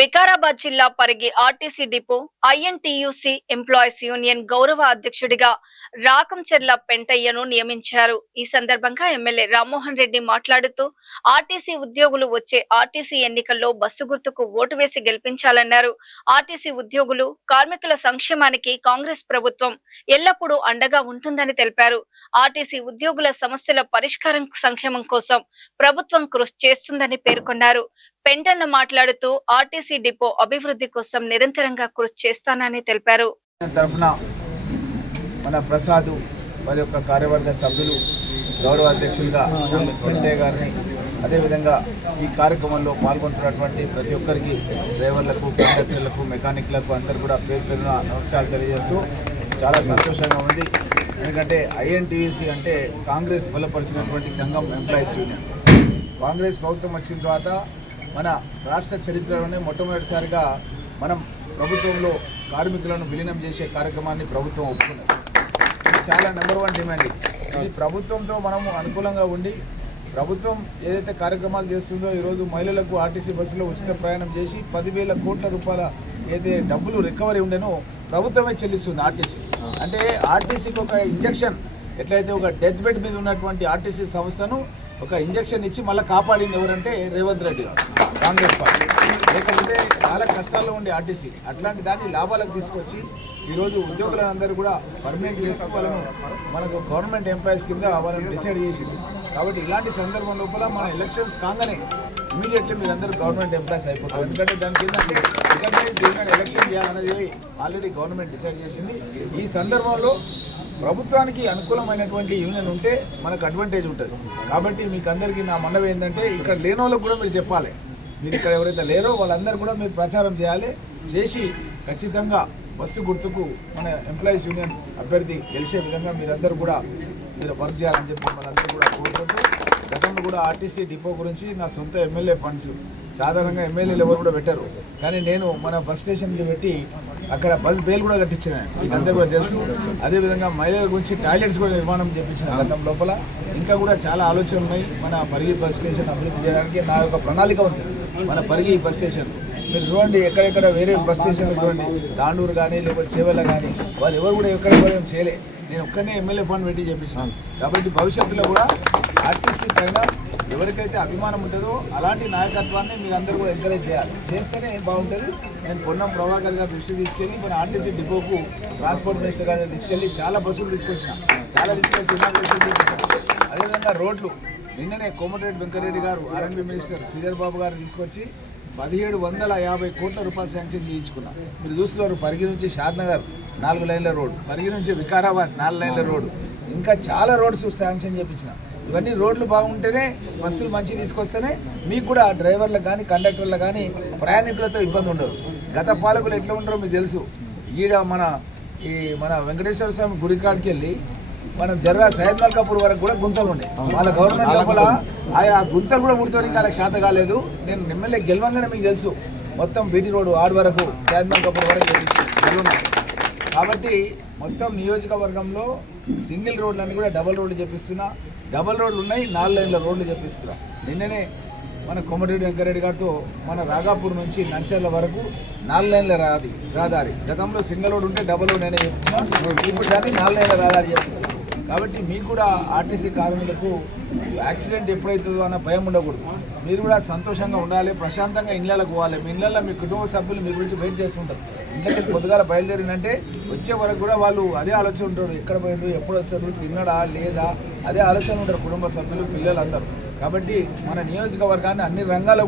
వికారాబాద్ జిల్లా Parigi RTC depot INTUC employees union గౌరవ అధ్యక్షుడిగా రాకంచెర్ల పెంటయ్యను నియమించారు. ఈ సందర్భంగా ఎమ్మెల్యే రామ్మోహన్ రెడ్డి మాట్లాడుతూ ఆర్టీసీ ఉద్యోగులు వచ్చే ఆర్టీసీ ఎన్నికల్లో బస్సు గుర్తుకు ఓటు వేసి గెలిపించాలన్నారు. ఆర్టీసీ ఉద్యోగులు కార్మికుల సంక్షేమానికి కాంగ్రెస్ ప్రభుత్వం ఎల్లప్పుడూ అండగా ఉంటుందని తెలిపారు. ఆర్టీసీ ఉద్యోగుల సమస్యల పరిష్కారం సంక్షేమం కోసం ప్రభుత్వం కృషి చేస్తుందని పేర్కొన్నారు. పెంటన్న మాట్లాడుతూ ఆర్టీసీ డిపో అభివృద్ధి కోసం నిరంతరంగా కృషి చేస్తానని తెలిపారు. తరఫున మన ప్రసాద్ వారి యొక్క కార్యవర్గ సభ్యులు గౌరవ అధ్యక్షులుగా పెంటయ్య గారిని, అదేవిధంగా ఈ కార్యక్రమంలో పాల్గొంటున్నటువంటి ప్రతి ఒక్కరికి, డ్రైవర్లకు, కండక్టర్లకు, మెకానిక్లకు అందరూ కూడా పేరు పేరున నమస్కారాలు తెలియజేస్తూ చాలా సంతోషంగా ఉంది. ఎందుకంటే ఐఎన్టీయూసీ అంటే కాంగ్రెస్ బలపరిచినటువంటి సంఘం, ఎంప్లాయీస్ యూనియన్. కాంగ్రెస్ ప్రభుత్వం వచ్చిన తర్వాత మన రాష్ట్ర చరిత్రలోనే మొట్టమొదటిసారిగా మనం ప్రభుత్వంలో కార్మికులను విలీనం చేసే కార్యక్రమాన్ని ప్రభుత్వం ఒప్పుకున్నది. ఇది చాలా నెంబర్ 1 డిమాండ్. ఇది ప్రభుత్వంతో మనము అనుకూలంగా ఉండి ప్రభుత్వం ఏదైతే కార్యక్రమాలు చేస్తుందో, ఈరోజు మహిళలకు ఆర్టీసీ బస్సులో ఉచిత ప్రయాణం చేసి 10,000 కోట్ల రూపాయల ఏదైతే డబ్బులు రికవరీ ఉండేనో ప్రభుత్వమే చెల్లిస్తుంది ఆర్టీసీ. అంటే ఆర్టీసీకి ఒక ఇంజక్షన్, ఎట్లయితే ఒక డెత్ బెడ్ మీద ఉన్నటువంటి ఆర్టీసీ సంస్థను ఒక ఇంజక్షన్ ఇచ్చి మళ్ళీ కాపాడింది ఎవరంటే రేవంత్ రెడ్డి గారు, కాంగ్రెస్ పార్టీ. లేకపోతే చాలా కష్టాల్లో ఉండే ఆర్టీసీ అట్లాంటి దాన్ని లాభాలకు తీసుకొచ్చి ఈరోజు ఉద్యోగులందరూ కూడా పర్మనెంట్ చేస్తూ వాళ్ళను మనకు గవర్నమెంట్ ఎంప్లాయీస్ కింద వాళ్ళని డిసైడ్ చేసింది. కాబట్టి ఇలాంటి సందర్భం లోపల మన ఎలక్షన్స్ కాగానే ఇమీడియట్లీ మీరందరూ గవర్నమెంట్ ఎంప్లాయీస్ అయిపోతారు. ఎందుకంటే దాని కింద ఎలక్షన్ చేయాలనేది ఆల్రెడీ గవర్నమెంట్ డిసైడ్ చేసింది. ఈ సందర్భంలో ప్రభుత్వానికి అనుకూలమైనటువంటి యూనియన్ ఉంటే మనకు అడ్వాంటేజ్ ఉంటుంది. కాబట్టి మీకు అందరికీ నా మనవి ఏంటంటే, ఇక్కడ లేని వాళ్ళకు కూడా మీరు చెప్పాలి. మీరు ఇక్కడ ఎవరైతే లేరో వాళ్ళందరూ కూడా మీరు ప్రచారం చేయాలి. చేసి ఖచ్చితంగా బస్సు గుర్తుకు మన ఎంప్లాయీస్ యూనియన్ అభ్యర్థి గెలిచే విధంగా మీరందరూ కూడా మీరు వర్క్ చేయాలని చెప్పి మనందరూ కూడా కోరుకుంటూ, గతంలో కూడా ఆర్టీసీ డిపో గురించి నా సొంత ఎమ్మెల్యే ఫండ్స్ సాధారణంగా ఎమ్మెల్యేలు ఎవరు కూడా పెట్టారు, కానీ నేను మన బస్ స్టేషన్కి పెట్టి అక్కడ బస్ బేల్ కూడా కట్టించిన, ఇదంతా కూడా తెలుసు. అదేవిధంగా మహిళల గురించి టాయిలెట్స్ కూడా నిర్మాణం చేయించిన గతం లోపల. ఇంకా కూడా చాలా ఆలోచనలు ఉన్నాయి మన పరిగి బస్ స్టేషన్ అభివృద్ధి చేయడానికి. నా యొక్క ప్రణాళిక ఉంది మన పరిగి బస్ స్టేషన్. మీరు చూడండి, ఎక్కడెక్కడ వేరే బస్ స్టేషన్లు చూడండి, తాండూరు కానీ లేకపోతే చేవెళ్ళ కానీ వాళ్ళు ఎవరు కూడా ఎక్కడ కూడా ఏం చేయలే. నేను ఒక్కనే ఎమ్మెల్యే ఫండ్ పెట్టి చేయించాను. కాబట్టి భవిష్యత్తులో కూడా ఆర్టీసీ పైన ఎవరికైతే అభిమానం ఉంటుందో అలాంటి నాయకత్వాన్ని మీరందరూ కూడా ఎంకరేజ్ చేయాలి. చేస్తేనే బాగుంటుంది. నేను పొన్నం ప్రభాకర్ గారి దృష్టి తీసుకెళ్ళి మన ఆర్టీసీ డిపోకు ట్రాన్స్పోర్ట్ మినిస్టర్ గారిని తీసుకెళ్ళి చాలా బస్సులు తీసుకొచ్చిన, అదేవిధంగా రోడ్లు నిన్ననే కోమటిరెడ్డి వెంకరెడ్డి గారు, ఆర్ఎండ్బి మినిస్టర్ శ్రీధర్ బాబు గారు తీసుకొచ్చి 1750 కోట్ల రూపాయలు శాంక్షన్ చేయించుకున్నాం. మీరు చూస్తున్నారు, పరిగి నుంచి షాద్నగర్ 4 లైన్ల రోడ్డు, పరిగి నుంచి వికారాబాద్ 4 లైన్ల రోడ్డు, ఇంకా చాలా రోడ్స్ శాంక్షన్ చేయించిన. ఇవన్నీ రోడ్లు బాగుంటేనే, బస్సులు మంచి తీసుకొస్తేనే మీకు కూడా డ్రైవర్లకు కానీ కండక్టర్లకు కానీ ప్రయాణికులతో ఇబ్బంది ఉండదు. గత పాలకులు ఎట్లా ఉంటారో మీకు తెలుసు. ఈడ మన వెంకటేశ్వర స్వామి గుడి కాడికి వెళ్ళి మనం జర్రా సయ్యద్ మల్కాపూర్ వరకు కూడా గుంతలు ఉండే. వాళ్ళ గవర్నమెంట్ లోపల ఆ గుంతలు కూడా ముడితోనికి వాళ్ళకి శాత కాలేదు. నేను ఎమ్మెల్యే గెలవంగానే మీకు తెలుసు, మొత్తం బీటీ రోడ్డు ఆడు వరకు సయ్యద్ మల్కాపూర్ వరకు గెలున్నాయి. కాబట్టి మొత్తం నియోజకవర్గంలో సింగిల్ రోడ్లన్నీ కూడా డబల్ రోడ్లు చేపిస్తున్నా. డబల్ రోడ్లు ఉన్నాయి, 4 లైన్ల రోడ్లు చేపిస్తున్నా. నిన్ననే మన కోమటిరెడ్డి వెంకరెడ్డి గారితో మన రాగాపూర్ నుంచి నంచర్ల వరకు 4 లైన్ల రహదారి. గతంలో సింగిల్ రోడ్ ఉంటే డబల్ రోడ్ అయినా చేపించినా, ఇప్పుడు దాన్ని 4 లైన్ల రహదారి చేపిస్తాం. కాబట్టి మీకు కూడా ఆర్టీసీ కార్మికులకు యాక్సిడెంట్ ఎప్పుడైతుందో అన్న భయం ఉండకూడదు. మీరు కూడా సంతోషంగా ఉండాలి, ప్రశాంతంగా ఇళ్ళకు పోవాలి. మీ ఇళ్ళల్లో మీ కుటుంబ సభ్యులు మీ గురించి వెయిట్ చేస్తుంటారు. ఇంతకీ పొద్దుగాల బయలుదేరినంటే వచ్చే వరకు కూడా వాళ్ళు అదే ఆలోచన ఉంటారు, ఎక్కడ పోయిండు, ఎప్పుడు వస్తారు, తిన్నడా లేదా, అదే ఆలోచన ఉంటారు కుటుంబ సభ్యులు, పిల్లలందరూ. కాబట్టి మన నియోజకవర్గాన్ని అన్ని రంగాల్లో